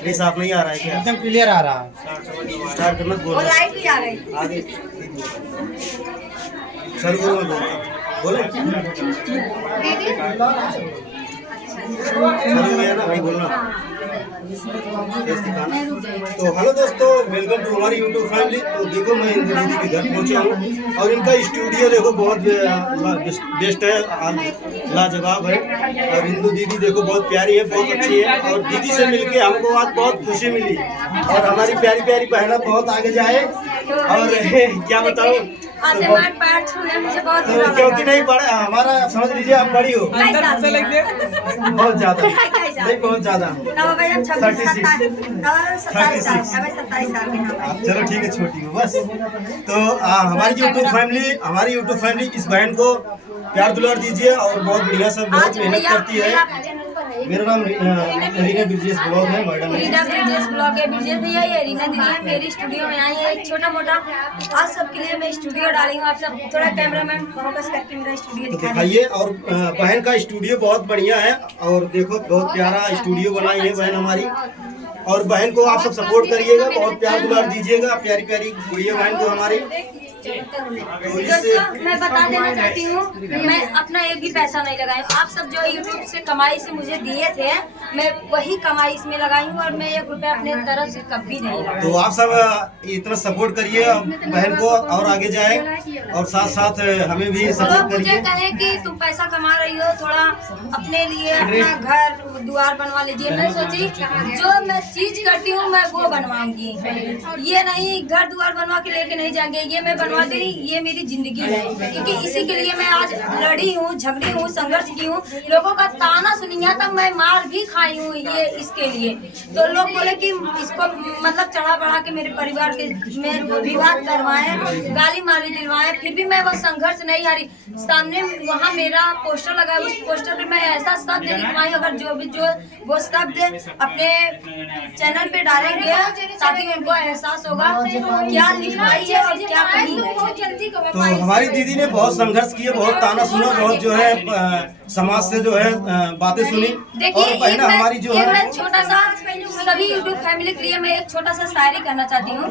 ये साफ नहीं आ रहा है क्या? एकदम क्लियर आ रहा है। स्टार्ट करना बोलो। और लाइट भी आ रही आगे चल बोलो बोले चलो गया ना भाई बोलना। तो हेलो दोस्तों, वेलकम टू हमारी यूट्यूब फैमिली। तो देखो मैं इंदु दीदी के घर पहुंचा हूँ और इनका स्टूडियो देखो बहुत बेस्ट है, लाजवाब है। और इंदु दीदी देखो बहुत प्यारी है, बहुत अच्छी है। और दीदी से मिलके हमको आज बहुत खुशी मिली और हमारी प्यारी प्यारी बहना बहुत आगे जाए। और क्या बताऊँ, मुझे बहुत क्योंकि नहीं बड़ा हमारा, समझ लीजिए आप बड़ी हो बहुत ज्यादा, नहीं बहुत ज्यादा। 36 चलो ठीक है, छोटी हो बस। तो हमारी यूट्यूब फैमिली इस बहन को प्यार दुलार दीजिए और बहुत बढ़िया सब बहुत मेहनत करती है। मेरा नाम रीना ब्रिजेश ब्लॉग है, मैडम रीना ब्रिजेश ब्लॉग है। ब्रिजेश भैया ये रीना दीदी है, मेरी स्टूडियो में आई है। एक छोटा मोटा आज सबके लिए मैं स्टूडियो डाली हूँ। आप सब थोड़ा कैमरामैन फोकस करके मेरा स्टूडियो दिखाइए। और बहन का स्टूडियो बहुत बढ़िया है और देखो बहुत प्यारा स्टूडियो बनाई है बहन हमारी। और बहन को आप सब सपोर्ट करिएगा, बहुत प्यार दुलार दीजिएगा प्यारी प्यारी गुड़िया बहन को हमारी। दोस्तों मैं बता देना चाहती हूँ, मैं अपना एक भी पैसा नहीं लगाई। आप सब जो यूट्यूब से कमाई से मुझे दिए थे, मैं वही कमाई इसमें लगाई हूँ और मैं 1 रुपया अपने तरफ से कभी नहीं लगाई। तो आप सब इतना सपोर्ट करिए बहन को और आगे जाए, और साथ साथ हमें भी सपोर्ट मुझे करिए। कहे कि तुम पैसा कमा रही हो, थोड़ा अपने लिए अपना घर द्वार बनवा लीजिए। मैं सोची जो मैं चीज करती हूँ मैं वो बनवाऊंगी, ये नहीं घर द्वार बनवा के लेके नहीं जाएंगे। ये मैं बनवा दे रही, ये मेरी जिंदगी है, क्योंकि इसी के लिए मैं आज लड़ी हूँ, झगड़ी हूँ, संघर्ष की हूँ। लोगों का ताना सुनी है तब मैं मार भी खाई हूँ ये इसके लिए। तो लोग बोले कि इसको मतलब चढ़ा बढ़ा के मेरे परिवार के में विवाद करवाए, गाली मारी दिलवाए, फिर भी मैं वो संघर्ष नहीं हारी। सामने वहाँ मेरा पोस्टर लगा है, उस पोस्टर पे मैं ऐसा शब्द लिखवाई, अगर जो वो शब्द अपने चैनल पे डालेंगे ताकि उनको एहसास होगा क्या लिखवाई है और क्या कही है। तो हमारी दीदी ने बहुत संघर्ष किए, बहुत ताना सुना, बहुत जो है समाज से जो है बातें सुनी। और बहना हमारी जो है, मैं छोटा सा सभी यूट्यूब फैमिली के लिए मैं एक छोटा सा शायरी करना चाहती हूँ।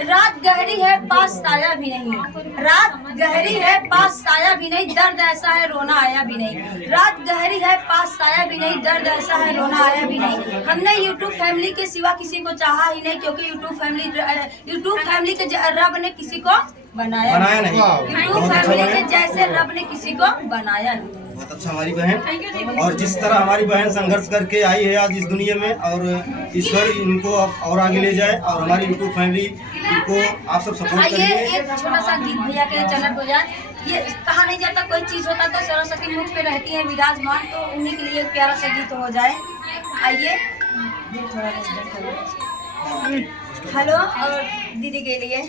रात गहरी है पास साया भी नहीं, रात गहरी है पास साया भी नहीं, दर्द ऐसा है रोना आया भी नहीं। रात गहरी है पास साया भी नहीं, दर्द ऐसा है रोना आया भी नहीं। हमने यूट्यूब फैमिली के सिवा किसी को चाहा ही नहीं, क्योंकि यूट्यूब फैमिली के रब ने किसी को बनाया नहीं। यूट्यूब फैमिली के जैसे रब ने किसी को बनाया नहीं। बहुत अच्छा हमारी बहन, और जिस तरह हमारी बहन संघर्ष करके आई है आज इस दुनिया में, और ईश्वर इनको और आगे ले जाए। और हमारी यूट्यूब फैमिली इनको आप सब सपोर्ट करिए। एक छोटा सा गीत भैया के चैनल पर जाए। ये कहा नहीं जाता, कोई चीज होता तो सरस्वती मुख पे रहती है विराजमान, तो उन्हीं के लिए प्यारा सा गीत हो जाए। आइए हेलो, और दीदी के लिए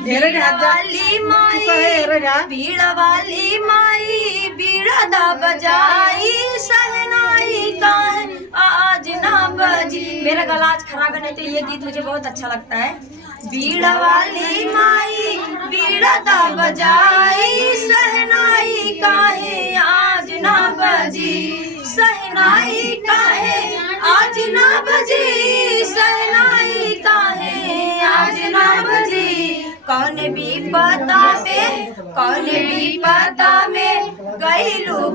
बीड़ा वाली माई बीड़ा दा बजाई, सहनाई का आज ना बजी। मेरा गला आज खराब है, नहीं तो ये गीत मुझे बहुत अच्छा लगता है। बीड़ा वाली माई बीड़ा दा बजाई, सहनाई काहे आज ना बजी, सहनाई काहे आज ना बजी, सहनाई काहे आज ना बजी। कौन भी पता में गई लोग